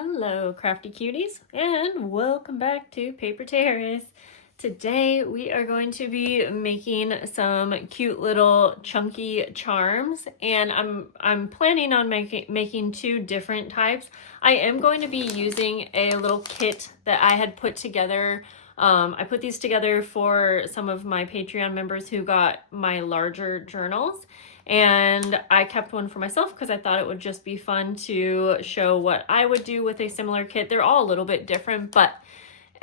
Hello, crafty cuties, and welcome back to Paper Terrace. Today we are going to be making some cute little chunky charms, and I'm planning on making two different types. I am going to be using a little kit that I had put together. I put these together for some of my Patreon members who got my larger journals. And I kept one for myself because I thought it would just be fun to show what I would do with a similar kit. They're all a little bit different, but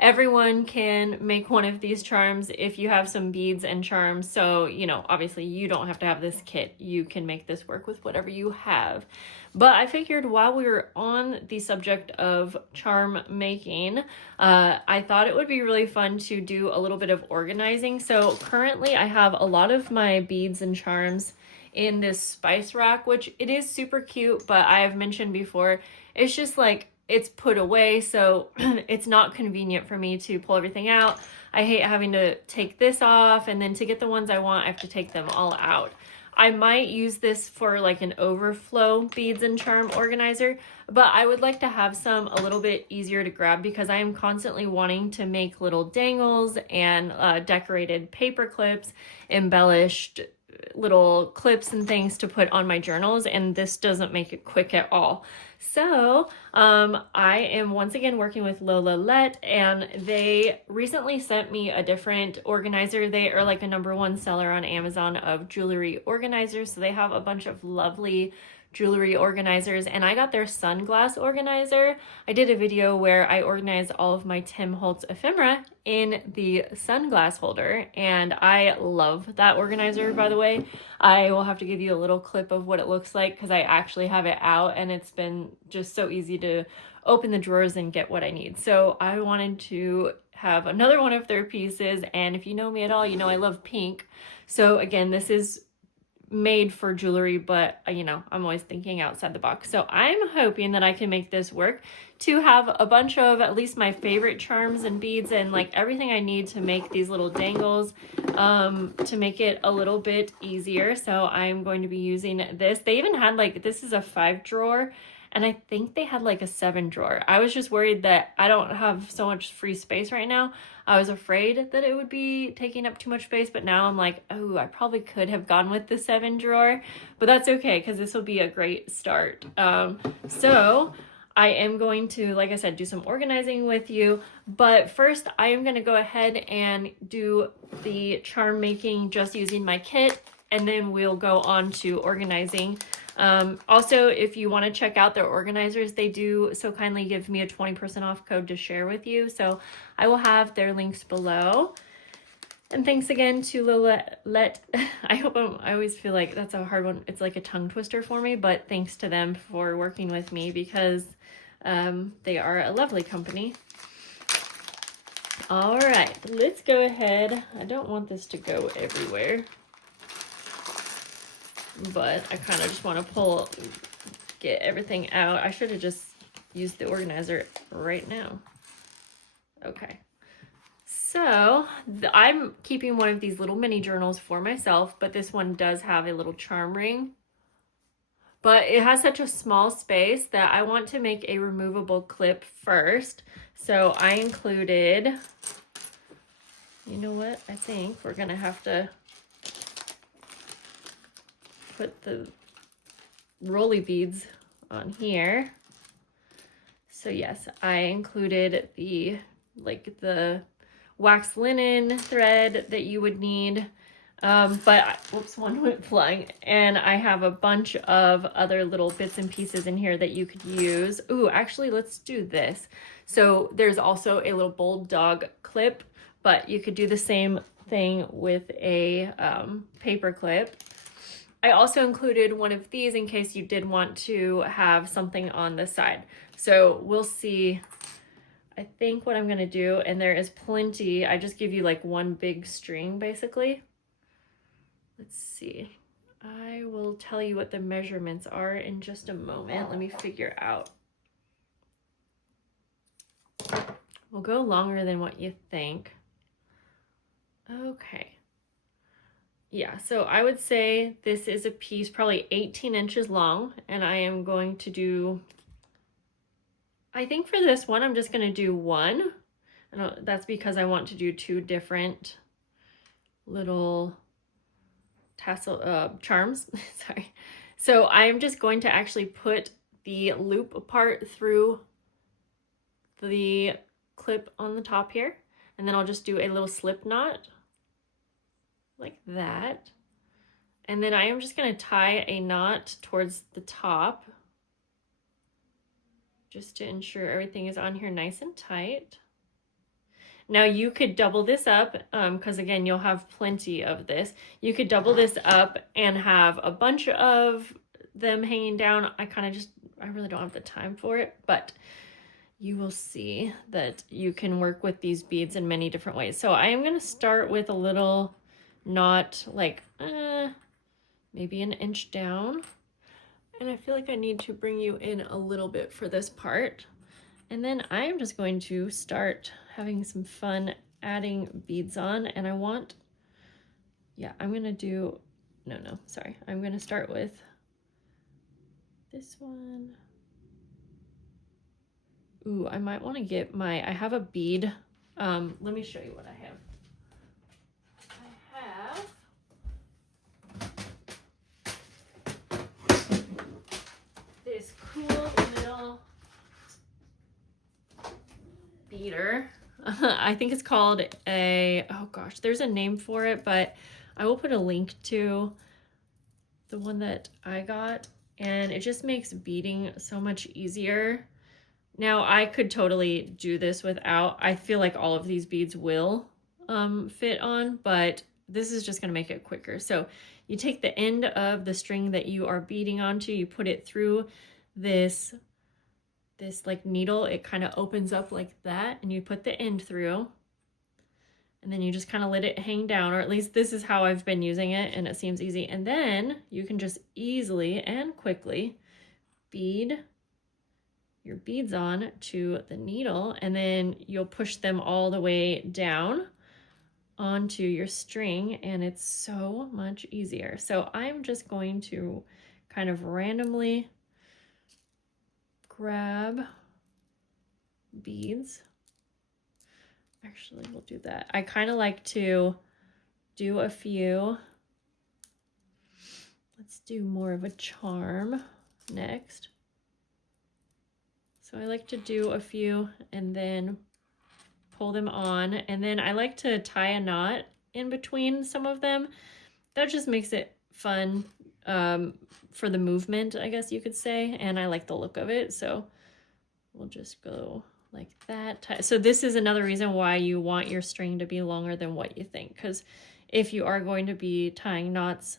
everyone can make one of these charms if you have some beads and charms. So, obviously you don't have to have this kit. You can make this work with whatever you have. But I figured while we were on the subject of charm making, I thought it would be really fun to do a little bit of organizing. So currently I have a lot of my beads and charms in this spice rack, which it is super cute, but I have mentioned before, it's just like it's put away, so it's not convenient for me to pull everything out. I hate having to take this off, and then to get the ones I want, I have to take them all out. I might use this for like an overflow beads and charm organizer, but I would like to have some a little bit easier to grab because I am constantly wanting to make little dangles and decorated paper clips, embellished little clips and things to put on my journals, and this doesn't make it quick at all. So I am once again working with Lolaletorganized, and they recently sent me a different organizer. They are like a #1 seller on Amazon of jewelry organizers, so they have a bunch of lovely jewelry organizers, and I got their sunglass organizer. I did a video where I organized all of my Tim Holtz ephemera in the sunglass holder, and I love that organizer, by the way. I will have to give you a little clip of what it looks like because I actually have it out, and it's been just so easy to open the drawers and get what I need. So I wanted to have another one of their pieces, and if you know me at all, you know I love pink. So again, this is made for jewelry, but I'm always thinking outside the box. So I'm hoping that I can make this work to have a bunch of at least my favorite charms and beads and like everything I need to make these little dangles to make it a little bit easier. So I'm going to be using this. They even had this is a 5 drawer, and I think they had like a 7 drawer. I was just worried that I don't have so much free space right now. I was afraid that it would be taking up too much space, but now I'm like, oh, I probably could have gone with the 7 drawer, but that's okay because this will be a great start. So I am going to, like I said, do some organizing with you, but first I am going to go ahead and do the charm making just using my kit, and then we'll go on to organizing. Also, if you want to check out their organizers, they do so kindly give me a 20% off code to share with you. So I will have their links below. And thanks again to Lolaletorganized. I always feel like that's a hard one. It's like a tongue twister for me, but thanks to them for working with me because they are a lovely company. All right, let's go ahead. I don't want this to go everywhere, but I kind of just want to get everything out. I should have just used the organizer right now. Okay. So I'm keeping one of these little mini journals for myself, but this one does have a little charm ring. But it has such a small space that I want to make a removable clip first. So I included, you know what? I think we're going to have to put the rolly beads on here. So yes, I included the wax linen thread that you would need. But whoops, one went flying. And I have a bunch of other little bits and pieces in here that you could use. Ooh, actually, let's do this. So there's also a little bulldog clip, but you could do the same thing with a paper clip. I also included one of these in case you did want to have something on the side. So we'll see. I think what I'm going to do, and there is plenty, I just give you like one big string basically. Let's see. I will tell you what the measurements are in just a moment. Let me figure out. We'll go longer than what you think. Okay. Yeah, so I would say this is a piece probably 18 inches long, and I am going to do I think for this one, I'm just gonna do one. That's because I want to do two different little tassel charms. Sorry. So I'm just going to actually put the loop part through the clip on the top here, and then I'll just do a little slip knot like that. And then I am just going to tie a knot towards the top just to ensure everything is on here nice and tight. Now you could double this up because again, you'll have plenty of this. You could double this up and have a bunch of them hanging down. I really don't have the time for it, but you will see that you can work with these beads in many different ways. So I am going to start with a little knot like maybe an inch down. And I feel like I need to bring you in a little bit for this part. And then I am just going to start having some fun adding beads on. And I'm going to start with this one. Ooh, I might want to get I have a bead. Let me show you what I have. This cool little beader. I think it's called oh gosh, there's a name for it, but I will put a link to the one that I got, and it just makes beading so much easier. Now I could totally do this without, I feel like all of these beads will fit on, but this is just going to make it quicker. So you take the end of the string that you are beading onto, you put it through this like needle, it kind of opens up like that, and you put the end through, and then you just kind of let it hang down, or at least this is how I've been using it, and it seems easy. And then you can just easily and quickly bead your beads on to the needle, and then you'll push them all the way down onto your string, and it's so much easier. So I'm just going to kind of randomly grab beads. Actually, we'll do that. I kind of like to do a few. Let's do more of a charm next. So I like to do a few and then pull them on, and then I like to tie a knot in between some of them. That just makes it fun for the movement, I guess you could say, and I like the look of it. So we'll just go like that. So this is another reason why you want your string to be longer than what you think, because if you are going to be tying knots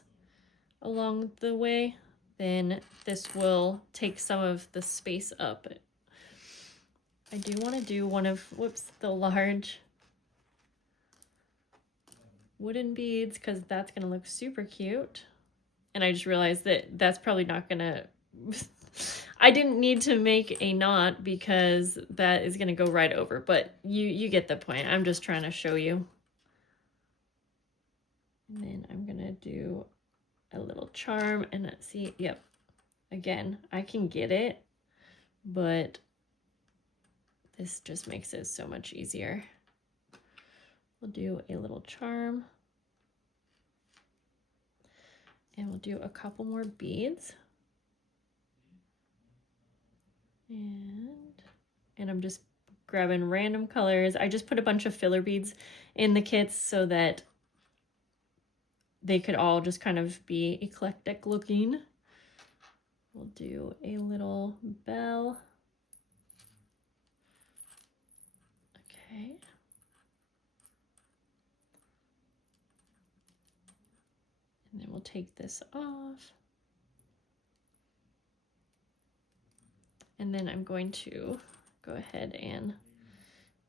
along the way, then this will take some of the space up. I do want to do one of, the large wooden beads, because that's going to look super cute. And I just realized that that's probably not going to, I didn't need to make a knot because that is going to go right over, but you get the point. I'm just trying to show you. And then I'm going to do a little charm, and let's see, yep. Again, I can get it, but this just makes it so much easier. We'll do a little charm. And we'll do a couple more beads. And I'm just grabbing random colors. I just put a bunch of filler beads in the kits so that they could all just kind of be eclectic looking. We'll do a little bell. Okay. And then we'll take this off. And then I'm going to go ahead and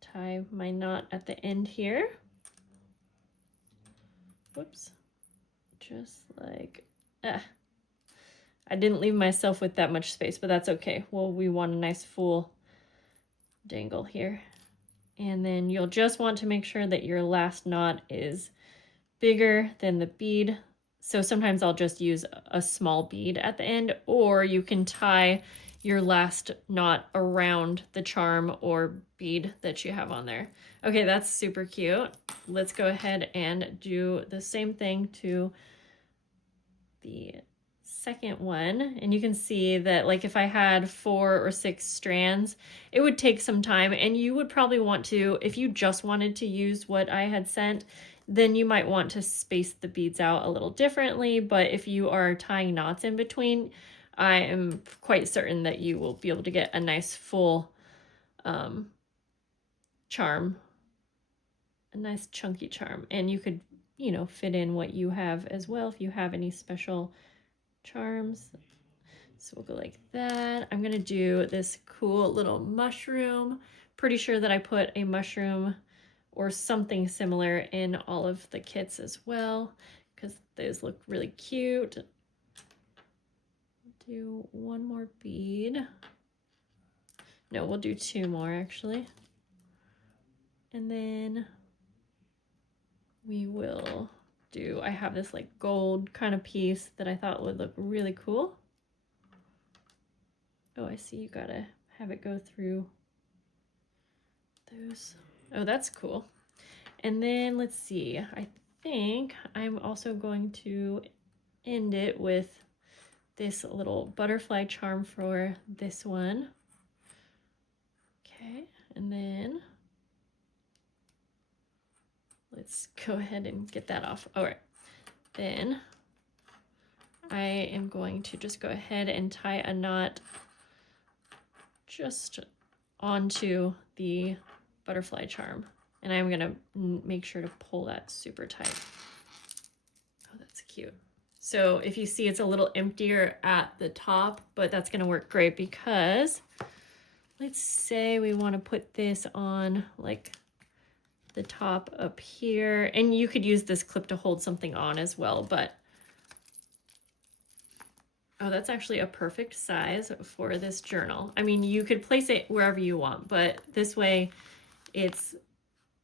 tie my knot at the end here. Whoops. Just like, I didn't leave myself with that much space, but that's okay. Well, we want a nice full dangle here. And then you'll just want to make sure that your last knot is bigger than the bead. So sometimes I'll just use a small bead at the end, or you can tie your last knot around the charm or bead that you have on there. Okay, that's super cute. Let's go ahead and do the same thing to the second one. And you can see that like if I had 4 or 6 strands, it would take some time, and you would probably want to, if you just wanted to use what I had sent, then you might want to space the beads out a little differently. But if you are tying knots in between, I am quite certain that you will be able to get a nice full charm, a nice chunky charm. And you could, you know, fit in what you have as well if you have any special charms. So we'll go like that. I'm gonna do this cool little mushroom. Pretty sure that I put a mushroom or something similar in all of the kits as well, because those look really cute. Do one more bead. No, we'll do 2 more actually. And then we will do, I have this like gold kind of piece that I thought would look really cool. Oh, I see you gotta have it go through those. Oh, that's cool. And then let's see, I think I'm also going to end it with this little butterfly charm for this one. Okay, and then let's go ahead and get that off. All right, then I am going to just go ahead and tie a knot just onto the butterfly charm. And I'm gonna make sure to pull that super tight. Oh, that's cute. So if you see, it's a little emptier at the top, but that's gonna work great because let's say we wanna put this on like the top up here, and you could use this clip to hold something on as well, but oh, that's actually a perfect size for this journal. I mean, you could place it wherever you want, but this way it's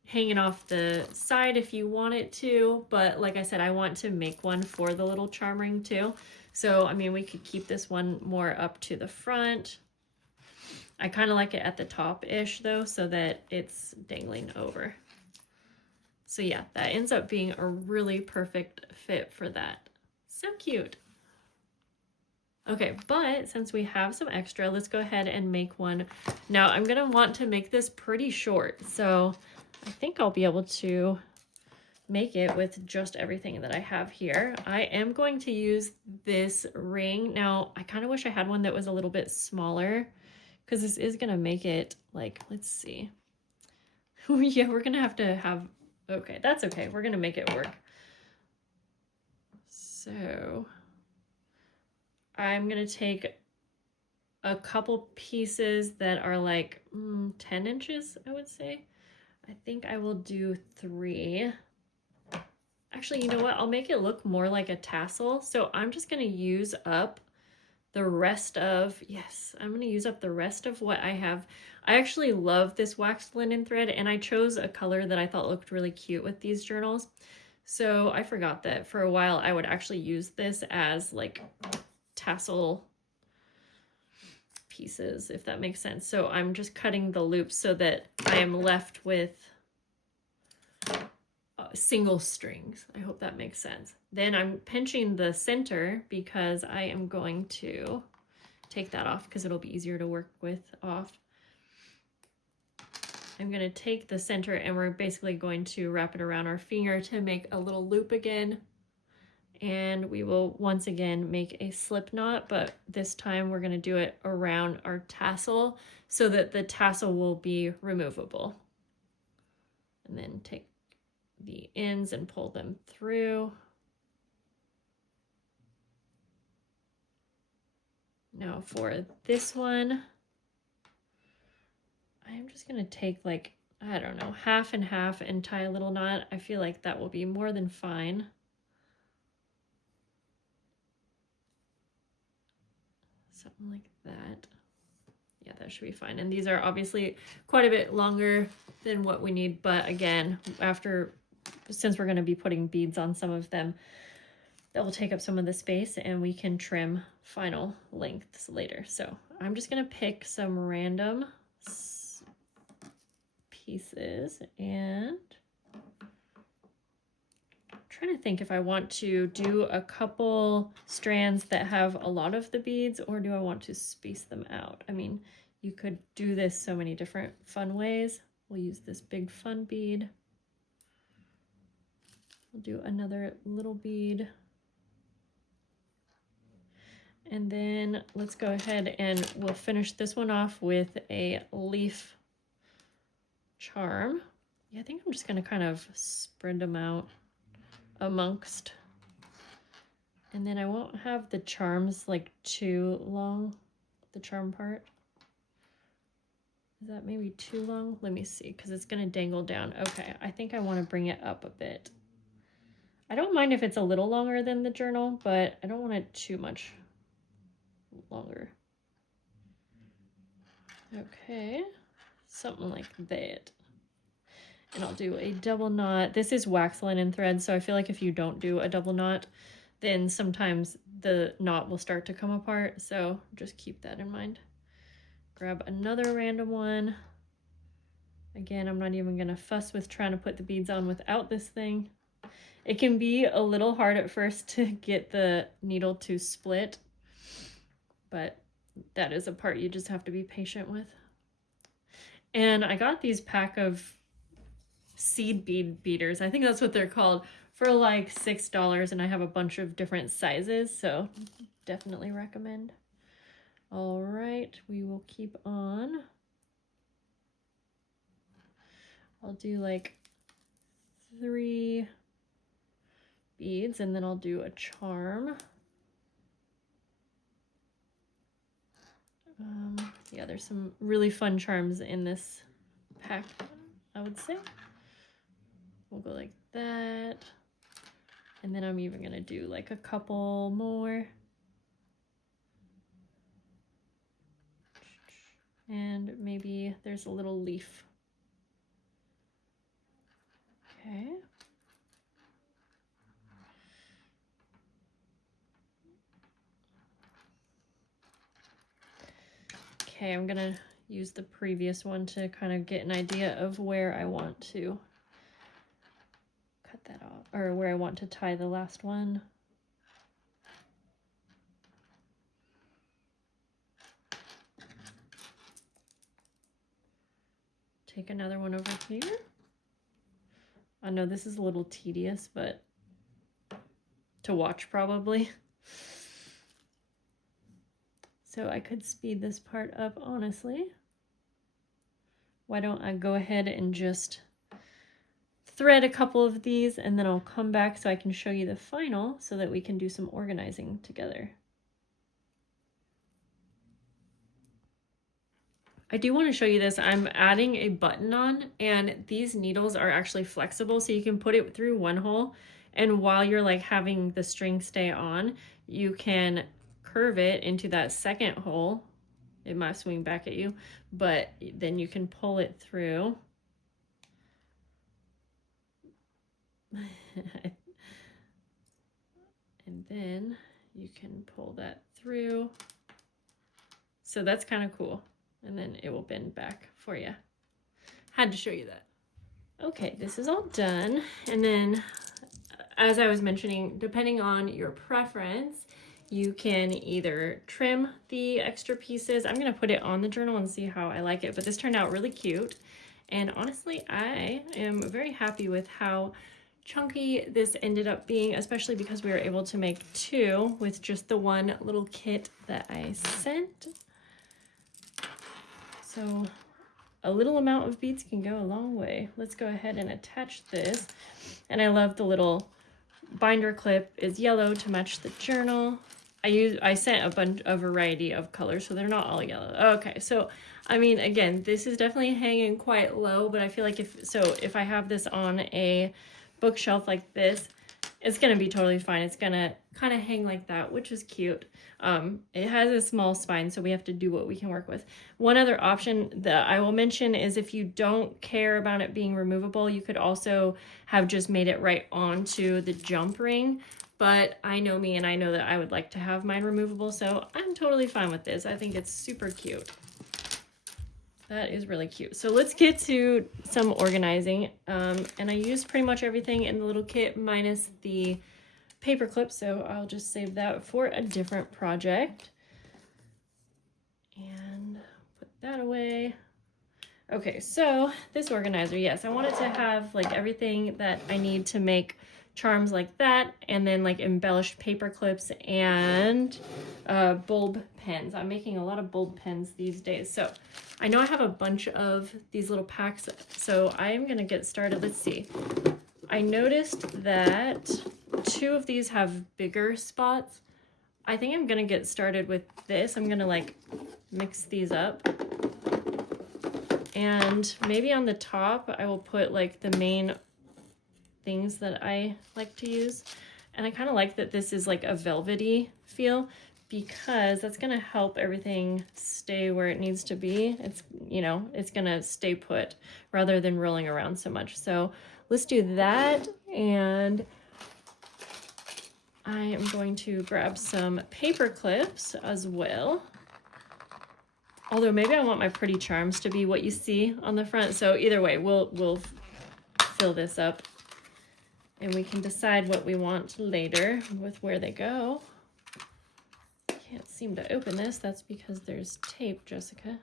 hanging off the side if you want it to. But like I said, I want to make one for the little charm ring too. So, I mean, we could keep this one more up to the front. I kind of like it at the top-ish though, so that it's dangling over. So yeah, that ends up being a really perfect fit for that. So cute. Okay, but since we have some extra, let's go ahead and make one. Now I'm gonna want to make this pretty short, so I think I'll be able to make it with just everything that I have here. I am going to use this ring. Now, I kind of wish I had one that was a little bit smaller, because this is gonna make it like, let's see. Yeah, we're gonna have to have, okay, that's okay. We're gonna make it work. So I'm gonna take a couple pieces that are like 10 inches, I would say. I think I will do 3. Actually, you know what? I'll make it look more like a tassel. So I'm just gonna use up the rest of, yes, I'm gonna use up the rest of what I have. I actually love this waxed linen thread, and I chose a color that I thought looked really cute with these journals. So I forgot that for a while I would actually use this as like tassel pieces, if that makes sense. So I'm just cutting the loops so that I am left with single strings. I hope that makes sense. Then I'm pinching the center because I am going to take that off because it'll be easier to work with off. I'm going to take the center and we're basically going to wrap it around our finger to make a little loop again. And we will once again make a slip knot, but this time we're going to do it around our tassel so that the tassel will be removable. And then take the ends and pull them through. Now for this one, I'm just going to take like, I don't know, half and half and tie a little knot. I feel like that will be more than fine. Something like that. Yeah, that should be fine. And these are obviously quite a bit longer than what we need, but again, since we're going to be putting beads on some of them, that will take up some of the space, and we can trim final lengths later. So I'm just gonna pick some random pieces, and I'm trying to think if I want to do a couple strands that have a lot of the beads, or do I want to space them out? I mean, you could do this so many different fun ways. We'll use this big fun bead. We'll do another little bead. And then let's go ahead and we'll finish this one off with a leaf charm. Yeah, I think I'm just gonna kind of spread them out amongst. And then I won't have the charms like too long, the charm part. Is that maybe too long? Let me see, because it's gonna dangle down. Okay, I think I wanna bring it up a bit. I don't mind if it's a little longer than the journal, but I don't want it too much longer. Okay, something like that. And I'll do a double knot. This is wax linen thread, so I feel like if you don't do a double knot, then sometimes the knot will start to come apart, so just keep that in mind. Grab another random one. Again, I'm not even gonna fuss with trying to put the beads on without this thing. It can be a little hard at first to get the needle to split, but that is a part you just have to be patient with. And I got these pack of seed bead beaters, I think that's what they're called, for like $6, and I have a bunch of different sizes, so definitely recommend. All right, we will keep on. I'll do like 3 beads, and then I'll do a charm. Yeah, there's some really fun charms in this pack, I would say. We'll go like that. And then I'm even gonna do like a couple more. And maybe there's a little leaf. Okay. Okay, I'm gonna use the previous one to kind of get an idea of where I want to cut that off, or where I want to tie the last one. Take another one over here. I know this is a little tedious, but to watch probably. So I could speed this part up, honestly. Why don't I go ahead and just thread a couple of these, and then I'll come back so I can show you the final so that we can do some organizing together. I do want to show you this. I'm adding a button on, and these needles are actually flexible, so you can put it through one hole, and while you're like having the string stay on, you can curve it into that second hole. It might swing back at you, but then you can pull it through. And then you can pull that through. So that's kind of cool. And then it will bend back for you. Had to show you that. Okay, this is all done. And then, as I was mentioning, depending on your preference, you can either trim the extra pieces. I'm gonna put it on the journal and see how I like it, but this turned out really cute. And honestly, I am very happy with how chunky this ended up being, especially because we were able to make 2 with just the one little kit that I sent. So a little amount of beads can go a long way. Let's go ahead and attach this. And I love the little binder clip is yellow to match the journal. I sent a variety of colors, so they're not all yellow. Okay, so I mean, again, this is definitely hanging quite low, but I feel like if I have this on a bookshelf like this, it's gonna be totally fine. It's gonna kind of hang like that, which is cute. It has a small spine, so we have to do what we can work with. One other option that I will mention is if you don't care about it being removable, you could also have just made it right onto the jump ring. But I know me, and I know that I would like to have mine removable, so I'm totally fine with this. I think it's super cute. That is really cute. So let's get to some organizing. And I used pretty much everything in the little kit minus the paper clips, so I'll just save that for a different project. And put that away. Okay, so this organizer, yes, I wanted to have like everything that I need to make charms like that, and then like embellished paper clips and bulb pens. I'm making a lot of bulb pens these days, so I know I have a bunch of these little packs, so I'm gonna get started. Let's see. I noticed that 2 of these have bigger spots. I think I'm gonna get started with this. I'm gonna like mix these up, and maybe on the top I will put like the main things that I like to use. And I kind of like that this is like a velvety feel, because that's going to help everything stay where it needs to be. It's, you know, it's going to stay put rather than rolling around so much. So let's do that. And I am going to grab some paper clips as well. Although maybe I want my pretty charms to be what you see on the front. So either way, we'll fill this up, and we can decide what we want later with where they go. Can't seem to open this. That's because there's tape, Jessica.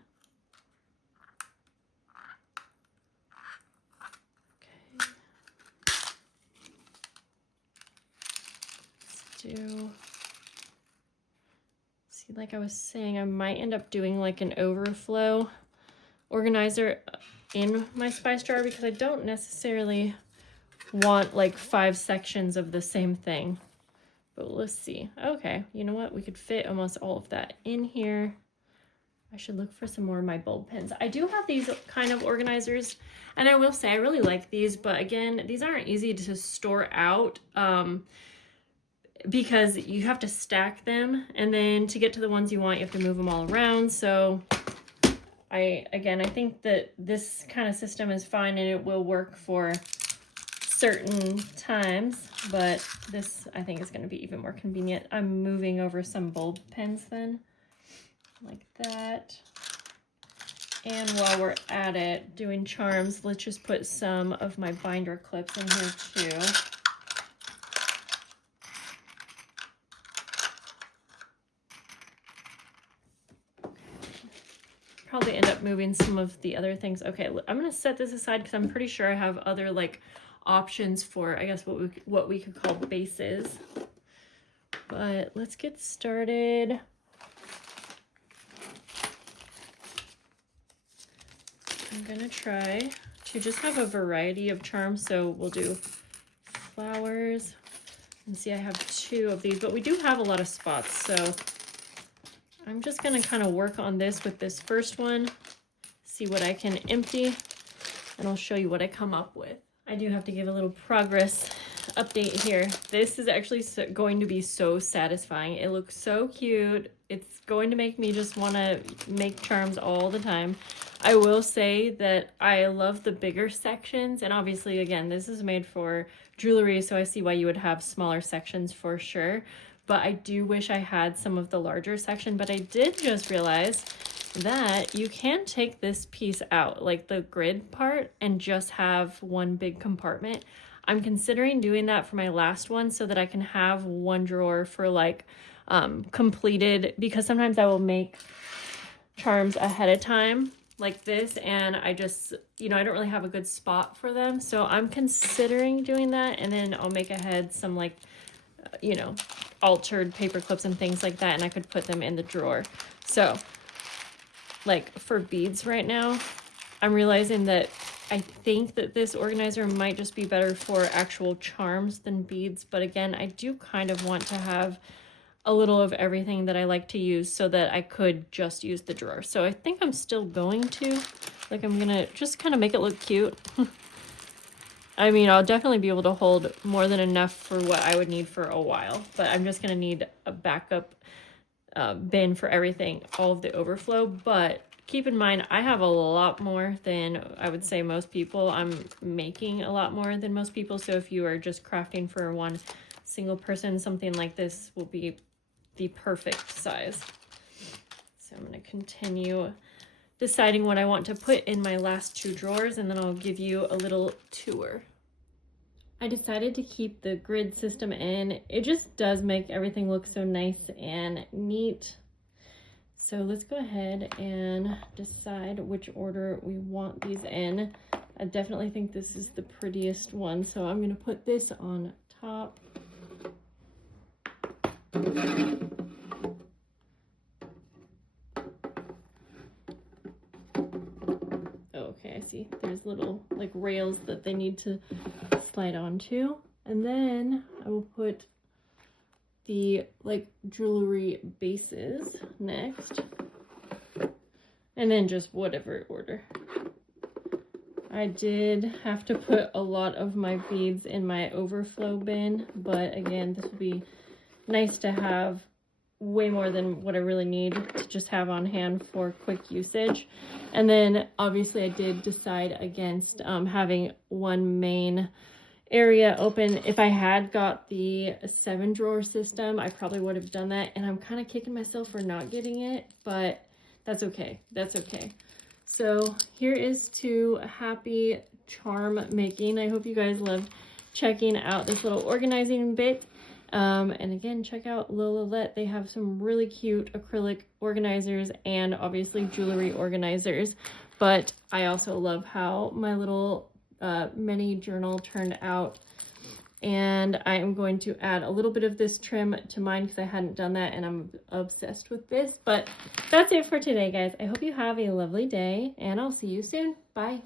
Okay. Let's do... See, like I was saying, I might end up doing like an overflow organizer in my spice jar, because I don't necessarily want like 5 sections of the same thing. But let's see. Okay, you know what? We could fit almost all of that in here. I should look for some more of my bulb pens. I do have these kind of organizers, and I will say I really like these, but again, these aren't easy to store out because you have to stack them, and then to get to the ones you want, you have to move them all around. So I think that this kind of system is fine, and it will work for certain times, but this I think is going to be even more convenient. I'm moving over some bulb pens then, like that. And while we're at it doing charms, let's just put some of my binder clips in here too. Probably end up moving some of the other things. Okay, I'm going to set this aside because I'm pretty sure I have other like options for, I guess, what we could call bases. But let's get started. I'm gonna try to just have a variety of charms. So we'll do flowers, and see I have 2 of these, but we do have a lot of spots, so I'm just gonna kind of work on this with this first one, see what I can empty, and I'll show you what I come up with. I do have to give a little progress update here. This is actually going to be so satisfying. It looks so cute. It's going to make me just want to make charms all the time. I will say that I love the bigger sections, and obviously, again, this is made for jewelry, so I see why you would have smaller sections for sure. But I do wish I had some of the larger section, but I did just realize that you can take this piece out, like the grid part, and just have one big compartment. I'm considering doing that for my last one so that I can have one drawer for like completed, because sometimes I will make charms ahead of time like this, and I just, you know, I don't really have a good spot for them. So I'm considering doing that, and then I'll make ahead some like, you know, altered paper clips and things like that, and I could put them in the drawer. So like for beads right now, I'm realizing that I think that this organizer might just be better for actual charms than beads. But again, I do kind of want to have a little of everything that I like to use so that I could just use the drawer. So I think I'm still going to, like, I'm gonna just kind of make it look cute. I mean, I'll definitely be able to hold more than enough for what I would need for a while, but I'm just going to need a backup bin for everything, all of the overflow. But keep in mind, I have a lot more than I would say most people. I'm making a lot more than most people. So if you are just crafting for one single person, something like this will be the perfect size. So I'm going to continue deciding what I want to put in my last two drawers, and then I'll give you a little tour. I decided to keep the grid system in. It just does make everything look so nice and neat. So let's go ahead and decide which order we want these in. I definitely think this is the prettiest one, so I'm going to put this on top. Okay, I see there's little like rails that they need to slide onto, and then I will put the like jewelry bases next, and then just whatever order. I did have to put a lot of my beads in my overflow bin, but again, this would be nice to have way more than what I really need to just have on hand for quick usage. And then obviously I did decide against having one main area open. If I had got the 7-drawer system, I probably would have done that, and I'm kind of kicking myself for not getting it, but that's okay. That's okay. So here is to happy charm making. I hope you guys loved checking out this little organizing bit. And again, check out Lolaletorganized. They have some really cute acrylic organizers and obviously jewelry organizers. But I also love how my little mini journal turned out. And I am going to add a little bit of this trim to mine because I hadn't done that, and I'm obsessed with this. But that's it for today, guys. I hope you have a lovely day, and I'll see you soon. Bye.